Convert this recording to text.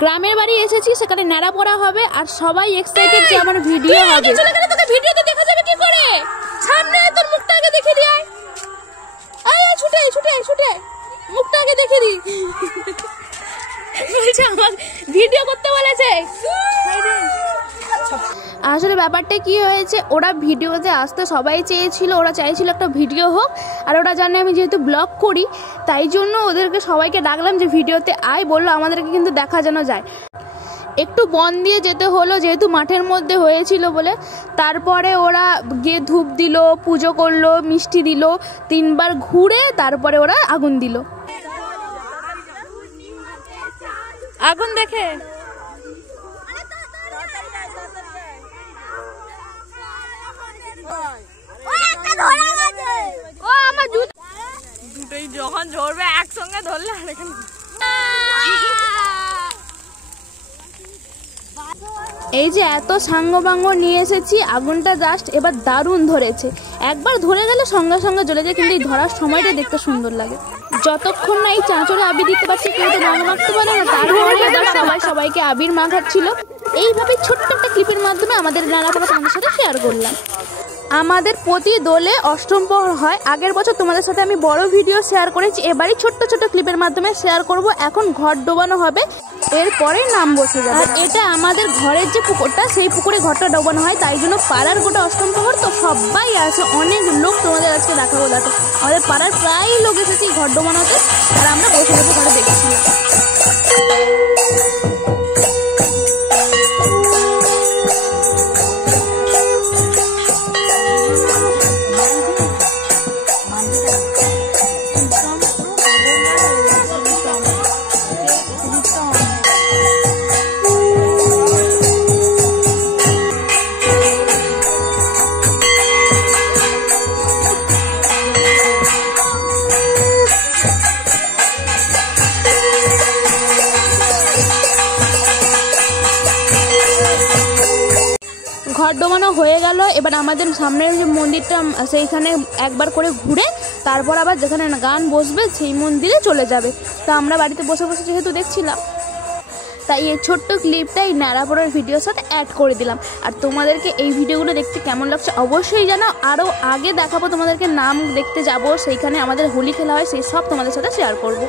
গ্রামের বাড়ি এসেছি, সেখানে ন্যাড়া পড়া হবে আর সবাই এক্সাইটেড যে আমার ভিডিও হবে। চলে গেলে তোকে ভিডিওতে দেখা যাবে কি করে? সামনে তোর মুখটা আগে দেখে দি। আয় ছুটে ছুটে ছুটে মুখটা আগে দেখে দি। বলছে আমার ভিডিও করতে বলেছে। আসলে ব্যাপারটা কি হয়েছে, ওরা ভিডিওতে আসতে সবাই চেয়েছিল, ওরা চাইছিল একটা ভিডিও হোক, আর ওরা জানে আমি যেহেতু ব্লগ করি তাই জন্য ওদেরকে সবাইকে ডাকলাম যে ভিডিওতে আয়, বললো আমাদেরকে কিন্তু দেখা যেন যায়। একটু বন দিয়ে যেতে হলো যেহেতু মাঠের মধ্যে হয়েছিল বলে। তারপরে ওরা গিয়ে ধূপ দিল, পুজো করলো, মিষ্টি দিল, 3 বার ঘুরে তারপরে ওরা আগুন দিল। আগুন দেখে যখন ঝরবে একসঙ্গে ধরলে এই যে এত সাঙ্গবাঙ্গ নিয়ে এসেছি, আগুনটা জাস্ট এবার দারুণ ধরেছে। একবার ধরে গেলে সঙ্গে সঙ্গে জ্বলে যায়, কিন্তু এই ধরার সময়টা দেখতে সুন্দর লাগে। যতক্ষণ না এই চাঁচলে আবির দিতে পারছি কেউ তো রং মাখতে পারে না, তারপরে সবাই সবাইকে আবির মাখাচ্ছিল। এইভাবে ছোট্ট একটা ক্লিপের মাধ্যমে আমাদের নানাপড়া তোমাদের সাথে শেয়ার করলাম। আমাদের প্রতি দোলে অষ্টম প্রহর হয়। আগের বছর তোমাদের সাথে আমি বড় ভিডিও শেয়ার করেছি, এবারই ছোট্ট ছোট্ট ক্লিপের মাধ্যমে শেয়ার করব। এখন ঘট ডোবানো হবে, এরপরে নাম বসে যাবে। আর এটা আমাদের ঘরের যে পুকুরটা, সেই পুকুরে ঘরটা ডোবানো হয়, তাই জন্য পাড়ার গোটা অষ্টম প্রহর তো সবাই আসে, অনেক লোক তোমাদের আজকে দেখাবো। দেখো আমাদের পাড়ার প্রায় লোক এসেছে ঘর ডোবানোতে, আর আমরা বসে বসে ঘরে দেখেছিলাম। ঘর ডোবানো হয়ে গেল। এবার আমাদের সামনের যে মন্দিরটা সেইখানে একবার করে ঘুরে তারপর আবার যেখানে গান বসবে সেই মন্দিরে চলে যাবে। তা আমরা বাড়িতে বসে বসে যেহেতু দেখছিলাম, তাই এই ছোট্ট ক্লিপটা এই নাড়াপড়ার ভিডিওর সাথে অ্যাড করে দিলাম। আর তোমাদেরকে এই ভিডিওগুলো দেখতে কেমন লাগছে অবশ্যই জানাও। আরও আগে দেখাবো তোমাদেরকে, নাম দেখতে যাব, সেইখানে আমাদের হোলি খেলা হয়, সেই সব তোমাদের সাথে শেয়ার করবো।